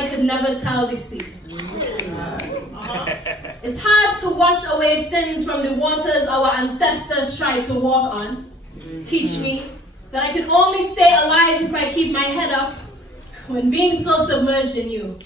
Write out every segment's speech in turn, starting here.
I could never tell the sea. It's hard to wash away sins from the waters our ancestors tried to walk on. Teach me that I can only stay alive if I keep my head up when being so submerged in you.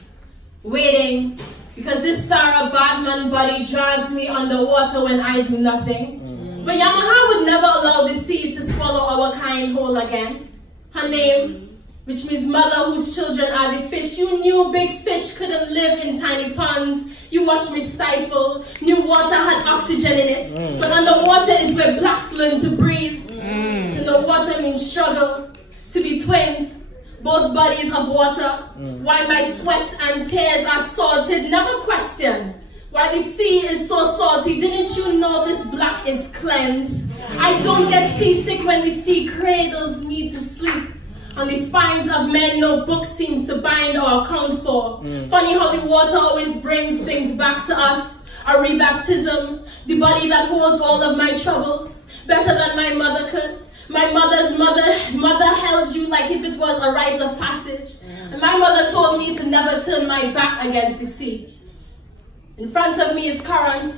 Waiting because this Sarah Badman body drags me underwater when I do nothing. But Yamaha would never allow the sea to swallow our kind whole again. Her name, which means mother whose children are the fish. You knew big fish couldn't live in tiny ponds. You watched me stifle. Knew water had oxygen in it. But underwater is where blacks learn to breathe. To know water means struggle. To be twins, both bodies of water. Why my sweat and tears are salted. Never question why the sea is so salty. Didn't you know this black is cleansed? I don't get seasick when the sea cradles me to sleep. On the spines of men no book seems to bind or account for. Funny how the water always brings things back to us. A rebaptism, the body that holds all of my troubles, better than my mother could. My mother's mother held you like if it was a rite of passage. And my mother told me to never turn my back against the sea. In front of me is current,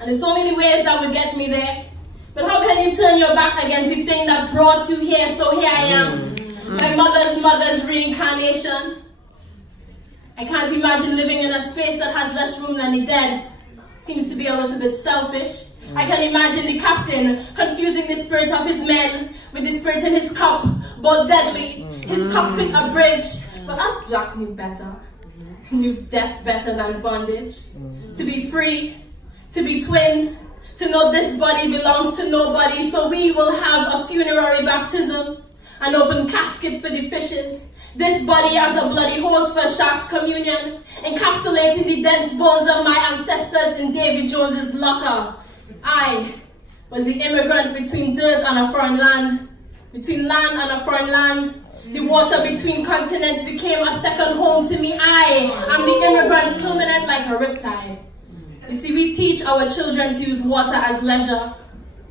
and it's only the waves that will get me there. But how can you turn your back against the thing that brought you here? So here I am. My mother's reincarnation. I can't imagine living in a space that has less room than the dead. Seems to be a little bit selfish. I can imagine the captain confusing the spirit of his men with the spirit in his cup, both deadly. His cockpit a bridge, but us black knew better. Knew death better than bondage. To be free, to be twins, to know this body belongs to nobody, so we will have a funerary baptism. An open casket for the fishes. This body as a bloody hose for shark's communion, encapsulating the dense bones of my ancestors in Davy Jones's locker. I was the immigrant between dirt and a foreign land. Between land and a foreign land. The water between continents became a second home to me. I am the immigrant, permanent like a riptide. You see, we teach our children to use water as leisure.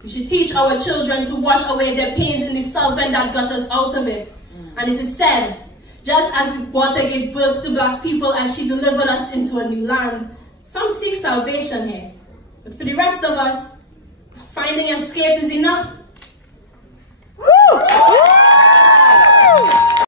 We should teach our children to wash away their pains in the solvent that got us out of it. And it is said, just as water gave birth to black people as she delivered us into a new land, some seek salvation here. But for the rest of us, finding escape is enough.